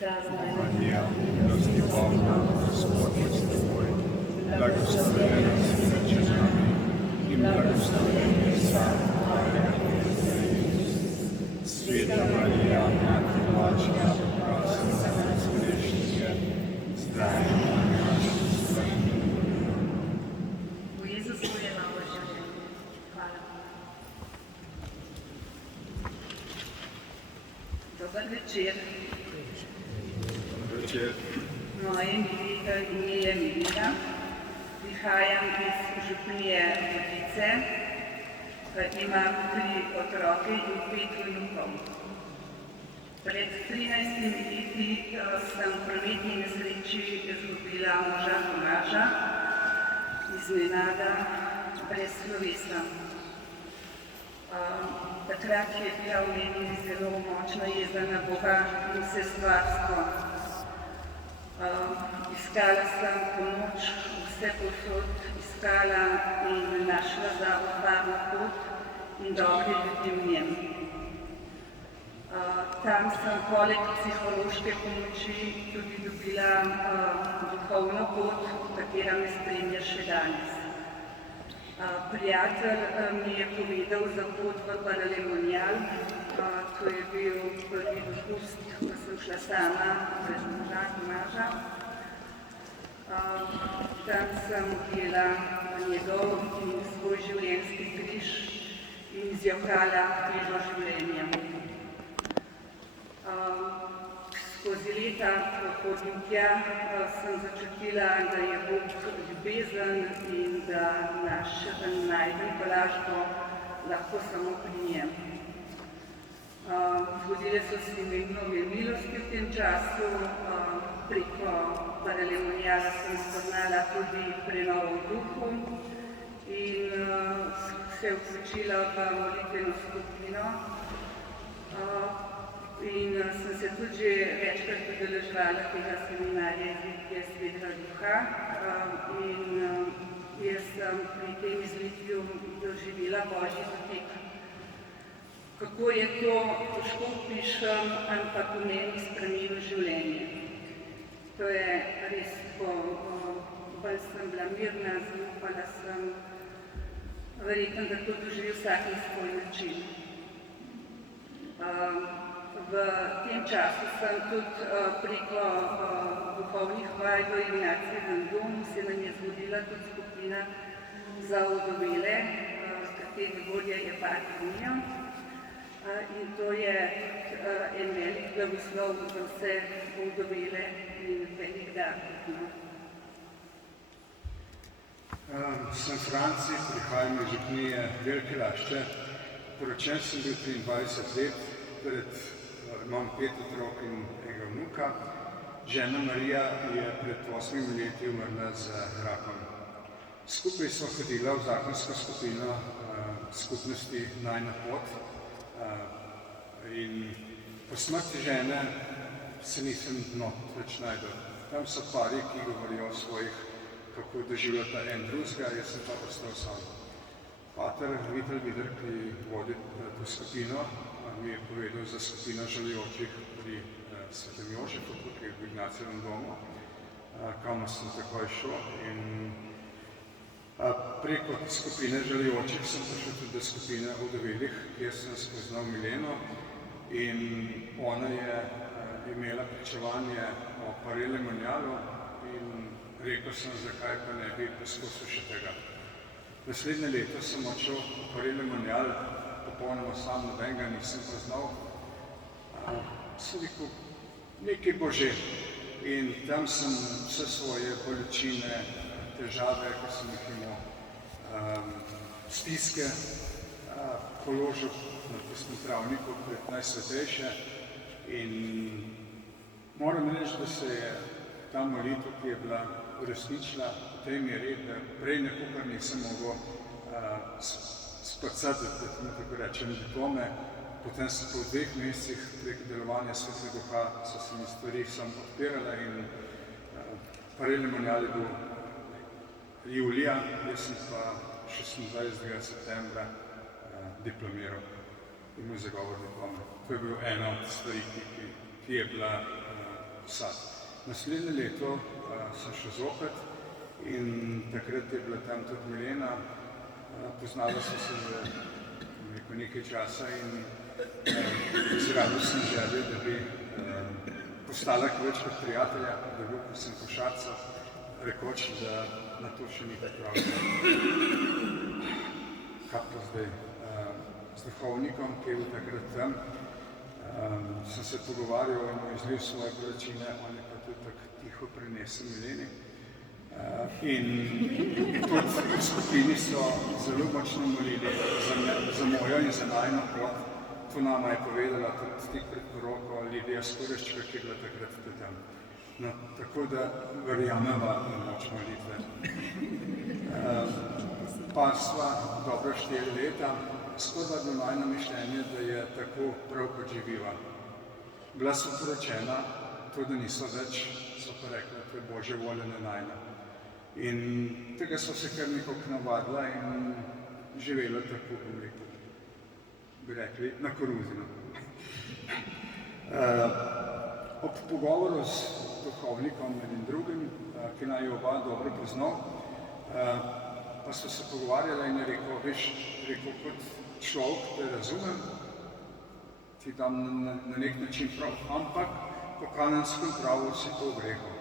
Marija, milosti polna, Gospod je s teboj, blagoslovljena si med ženami in blagoslovljen je plod tvojega življenja, Jezus. Sveta Marija, Mati Božja, prosi za nas grešnike, zdaj in na naši smrti. V Jezusu je novo življenje. Hvala. Dober večer. Moje ime je Milena, prihajam iz župnije Vodice, imam 3 otroke in 5 vnukov. Pred 13 leti sem v prometni nesreči izgubila moža Tomaža, iznenada, brez slovesa. Takrat je bila v meni zelo močna jeza na Boga in vsestvarstvo. Iskala sem pomoč vsepovsod, iskala in našla Zavod Varna pot in dobri ljudi v njem. Tam sem poleg psihološke pomoči tudi dobila duhovno pot, katera me spremlja še danes. Prijatelj mi je povedal za pot v Paralemonial, to je bil prvi dopust, ko sem šla sama brez moža Tomaža. Tam sem ujela njegov in svoj življenjski križ in izjokala križo življenja. Skozi leta, ko hodim tja, sem začutila, da je Bog ljubezen in da najdem tolažbo lahko samo pri njem. Zgodile so se mi mnoge milosti v tem času, preko Paralemoniala sem spoznala tudi prenovo v duhu in se vključila v molitveno skupino. In sem se tudi že večkrat udeleževala tega seminarja izlitja Svetega Duha in jaz sem pri tem izlitju doživela Božji dotik. Kako je to, težko pišem, ampak v meni spremenilo življenje. To je res, bolj sem bila mirna, zaupala sem, verjetno, da to doživi vsak na svoj način. V tem času sem tudi preko duhovnih vaj v Ignacijevem domu se nam je zgodila tudi skupina za vdovele, katere vodja je pater Mijo. In to je en velik blagoslov za vse vdovele in velik dar. Sem Franci, prihajam iz župnije Velike Lašče. Poročen sem bil 23 let, imam 5 otrok in enega vnuka. Žena Marija je pred 8 leti umrla z rakom. Skupaj smo hodila v zakonsko skupino skupnosti Najina pot in po smrti žene se nisem več našel. Tam so pari, ki govorijo o svojih, kako doživljata en drugega, jaz sem pa ostal sam. Pater Vitel Vidr, ki vodi to skupino, mi je povedal za skupino žalujočih pri Svetem Jožefu, tukaj v Ignacijevem domu, kamor sem takoj šel. Preko skupine žalujočih sem prišel tudi do skupine vdovelih, kjer sem spoznal Mileno in ona je imela pričevanje o Paralemonialu in rekel sem, zakaj pa ne bi poskusil še tega. Naslednje leto sem odšel v Paralemonial, popolnoma sam, nobenega nisem poznal. Sem rekel, nekaj bo že. In tam sem vse svoje bolečine, težave, ko sem jih imel, stiske, položil na tistem travniku pred Najsvetejše. In moram reči, da se je ta molitev, ki je bila uresničila v tej meri, da prej nekakor nisem mogel spacati, da tako rečem, diplome. Potem se po 2 mesecih prek delovanja Svetega Duha so se mi stvari sam odpirale in Paralemonial je bil julija, jaz sem pa 26. septembra diplomiral in imel zagovor diplome. To je bil ena od stvari, ki je bila sad. Naslednje leto sem še zopet in takrat je bila tam tudi Milena. Poznala so se že nekaj časa in izrazil sem željo, da bi postala več kot prijatelja, da bil sem košarca, rekoč, da na to še ni pripravljeno. Kaj pa zdaj? Z duhovnikom, ki je bil takrat tam, sem se pogovarjal in mu izlil svoje bolečine, on je pa tudi tako tiho prinesel Mileni. In tudi v skupini so zelo močno molili za mojo in za najino pot. To nama je povedala tudi tik pred poroko Lidija Skoreščka, ki je bila takrat tudi tam. No, tako da verjameva na moč molitve. Par sva dobro 4 leta, skoraj bilo najno mišljenje, da je tako prav kot živiva. Bila so poročena, to, da niso več, so pa rekla, to je Božja volja, ne najna. In tega so se kar nekako navadila in živela tako, bi rekli, na koruzi. Ob pogovoru z duhovnikom med drugim, ki naj jo oba dobro poznal, pa so se pogovarjali in je rekel, veš, kot človek te razumem, ti dam na nek način prav, ampak po kanonskem pravu si to grehal.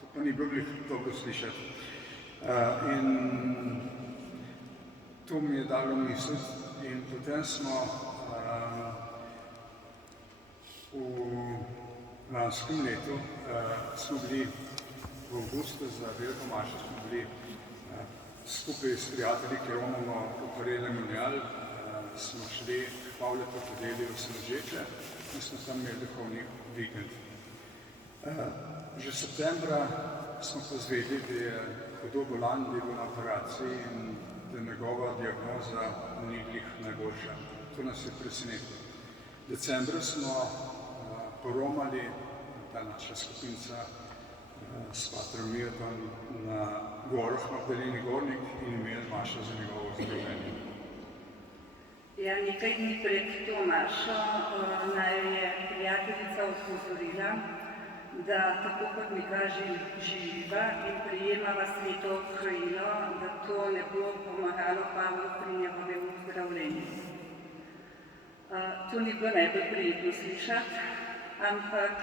To pa ni bilo dobro slišati. In to mi je dalo misliti in potem smo v lanskem letu smo bili v avgustu za Veliko mašo, smo bili skupaj s prijatelji, ki romamo v Parele Munjal, smo šli Pavleta podeli v Senožeče in smo tam imeli duhovni vikend. Že septembra smo pa zvedeli, da je hudo bolan, da je bil na operaciji in da njegova diagnoza ni glih najboljša. To nas je presenetilo. Decembra smo poromali, ta naša skupinca s patrom Mijatom na Goroh, Magdaleni Gornik in imeli mašo za njegovo zdravljenje. Ja, nekaj dni pred to mašo naj je prijateljica opozorila, da tako kot mi kaže živa in prijemava sveto krajino, da to ne bo pomagalo Pavlu pri njegovem zdravljenju. To ni bilo najbolj prijetno slišati, ampak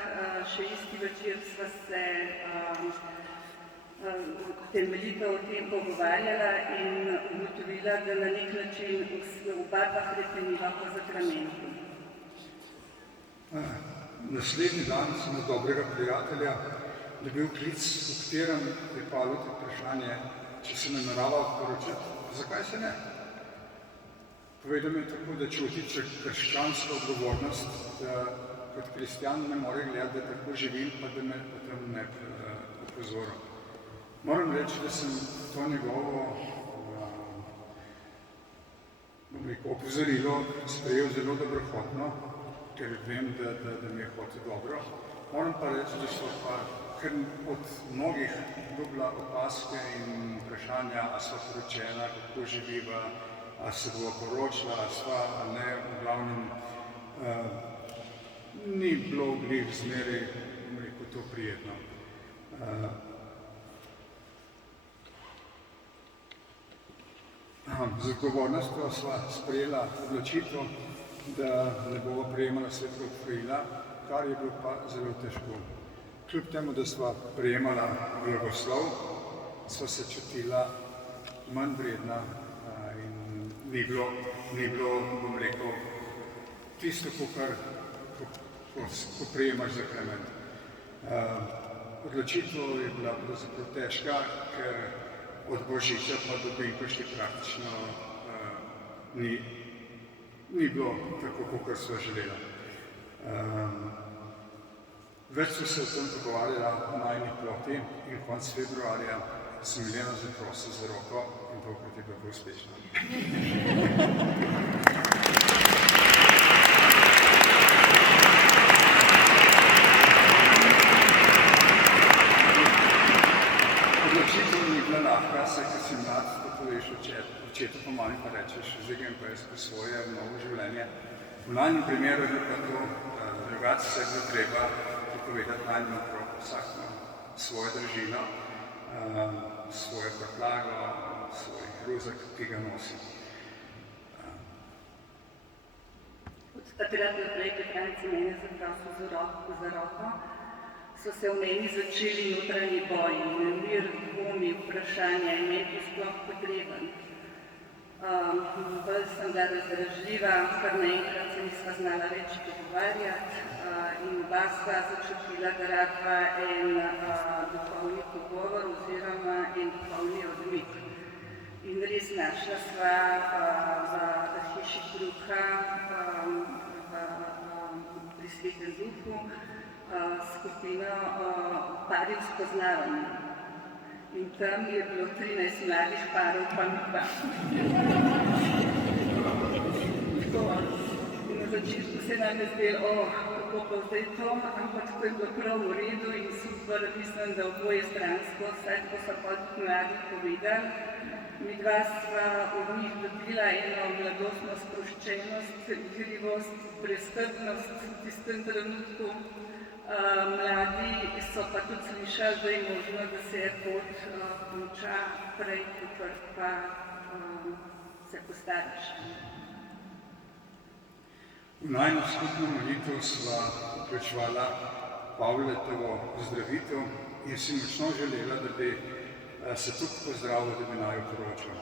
še isti večer sva se temeljito o tem pogovarjala in ugotovila, da na nek način oba dva hrepeniva po zakramentu. Naslednji dan sem od dobrega prijatelja dobil klic, v katerem je Pavlu tudi vprašanje, če se namerava poročiti, zakaj se ne? Povedal mi je tako, da čuti krščansko odgovornost, da kot kristjan ne more gledati, da tako živim, pa da me potem ne opozoril. Moram reči, da sem to njegovo opozorilo sprejel zelo dobrohotno, ker vem, da mi je hotel dobro. Moram pa reči, da so pa kar od mnogih dobila opaske in vprašanja, a sva poročena, kako živiva, a se bova poročila, a sva, a ne, v glavnem ni bilo glih zmeraj, rekel, to prijetno. Z odgovornostjo sva sprejela odločitev, da ne bova prejemala svetega krajila, kar je bilo pa zelo težko. Kljub temu, da sva prejemala blagoslov, sva se čutila manj vredna in ni bilo, bom rekel, tisto, ko prejemaš zakrament. Odločitev je bila pravzaprav težka, ker od Božiča pa do Benkošti praktično ni bilo tako, kot sva želela. Več so se o tem pogovarjala na najni poti in konec februarja sem Mileno zaprosil za roko in tokrat je bila uspešna. Odločitev ni bila lahka, saj ko si mlad, ko poveš očetu po mami pa rečeš, zdaj grem pa jaz po svoje novo življenje. V najnem primeru je bilo pa to drugače. takrat se je bilo treba pripovedati najmanj otrok, vsak ima svojo družino, svojo prtljago, svoj gruzek, ki ga nosi. Od takrat naprej, ko je Franci mene zaprosil za roko, so se v meni začeli notranji boji, nemir, dvomi, vprašanja, je meni to sploh potreben. Bolj sem bila razdražljiva, kar naenkrat se nisva znala več pogovarjati in oba sva začutila, da rabva en duhovni pogovor oziroma en duhovni odmik. In res našla sva v hiši Kruha pri Svetem Duhu skupino Pari v spoznavanju. In tam je bilo 13 mladih parov, pa midva. In na začetku se nam je zdelo, kako pa zdaj to, ampak to je bilo prav v redu in super, mislim, da oboje stransko, vsaj ko so pa tudi mladi povedali. Midva sva od njih dobila eno mladostno sproščenost, igrivost, brezskrbnost v tistem trenutku. Mladi so pa tudi slišali, da je možno, da se pot konča prej, kot pa se postaraš. V najno skupno molitev sva vključevala Pavletovo zdravitev in si močno želela, da bi se tudi pozdravil, da bi naj poročal.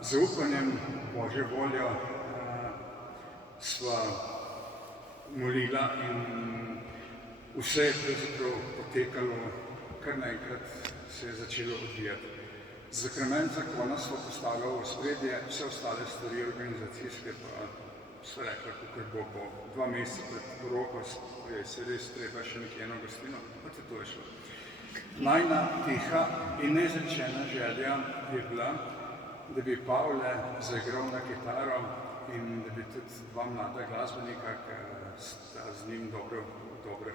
Z upanjem Božjo voljo sva molila in vse je pravzaprav potekalo, kar naenkrat se je začelo odvijati. Zakrament zakona smo postavljali v ospredje, vse ostale stvari organizacijske pa so rekla, kakor bo po 2 meseca pred poroko, je se res treba še nekje eno gostino, pa tudi to je šlo. Najna tiha in neizrečena želja je bila, da bi Pavle zaigral na kitaro in da bi tudi 2 mlada glasbenika, ki sta z njim dobrih,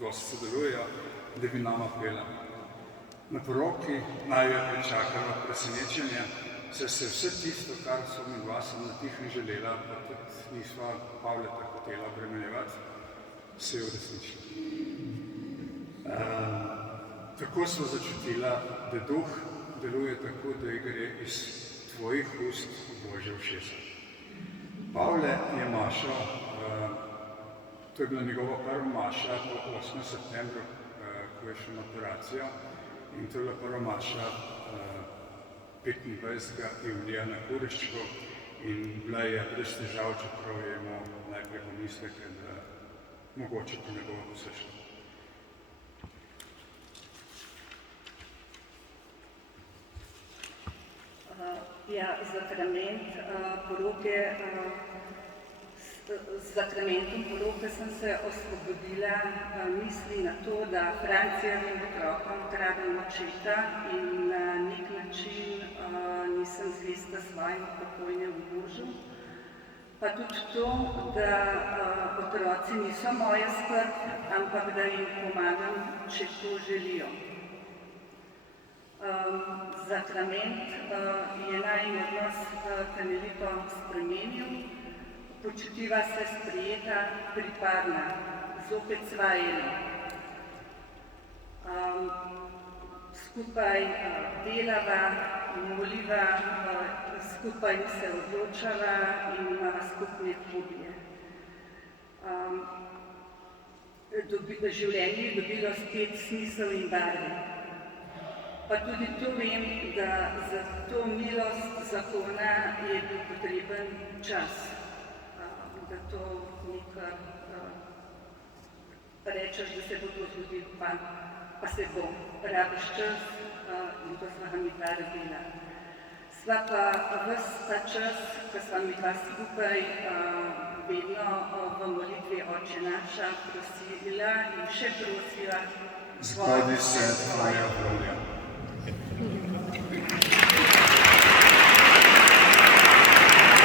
dosti sodelujejo, da bi nama pela. Na poroki naj jo je pričakalo presenečenje, saj se vse tisto, kar so midva sem na tihem želela, pa tudi nisva Pavleta hotela obremenjevati, se je uresničilo. Tako smo začutila, da duh deluje tako, da gre iz tvojih ust v Božje ušesa. Pavle je mašal, to je bila njegova prva maša po 8. septembru, ko je šel na operacijo, in to je bila prva maša 25. junija na Kureščku in bila je brez težav, čeprav je imel najprej pomisleke, da mogoče pa ne bo vse šlo. Ja, z sakramentom poroke sem se osvobodila misli na to, da Francijevim otrokom kradem očeta in na nek način nisem zvesta svojemu pokojnemu možu. Pa tudi to, da otroci niso moja skrb, ampak da jim pomagam, če to želijo. Sakrament je najin odnos temeljito spremenil, počutiva se sprejeta, pripadna, zopet sva eno. Skupaj delava, moliva, skupaj se odločava in imava skupne hobije. Življenje je dobilo spet smisel in barve. Pa tudi to vem, da za to milost zakona je bil potreben čas, da to ni kar rečeš, da se bo to zgodilo, pa se bo. Rabiš čas in to sva ga midva rabila. Sva pa ves ta čas, ko sva midva skupaj vedno v molitvi Oče naša prosila in še prosila zgodi se tvoja volja.